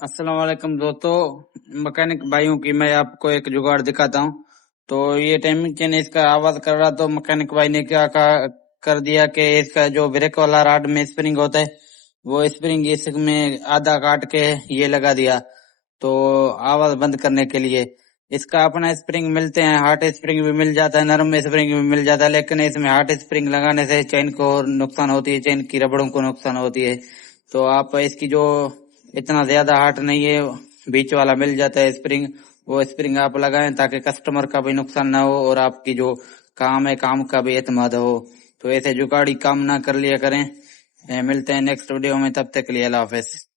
अस्सलाम वालेकुम दोस्तों। मैकेनिक भाइयों की मैं आपको एक जुगाड़ दिखाता हूँ। तो ये टाइमिंग चेन इसका आवाज कर रहा, तो मैकेनिक भाई ने क्या कर दिया कि इसका जो ब्रेक वाला रॉड में स्प्रिंग होता है, वो स्प्रिंग इसमें आधा काट के ये लगा दिया। तो आवाज बंद करने के लिए इसका अपना स्प्रिंग मिलते हैं, हार्ड स्प्रिंग भी मिल जाता है, नरम स्प्रिंग भी मिल जाता है, लेकिन इसमें हार्ड स्प्रिंग लगाने से चेन को नुकसान होती है, चेन की रबड़ों को नुकसान होती है। तो आप इसकी जो इतना ज्यादा हार्ड नहीं है, बीच वाला मिल जाता है स्प्रिंग, वो स्प्रिंग आप लगाएं ताकि कस्टमर का भी नुकसान ना हो और आपकी जो काम है काम का भी एतमाद हो। तो ऐसे जुगाड़ी काम ना कर लिया करें। मिलते हैं नेक्स्ट वीडियो में, तब तक के लिए अल्लाह हाफिज।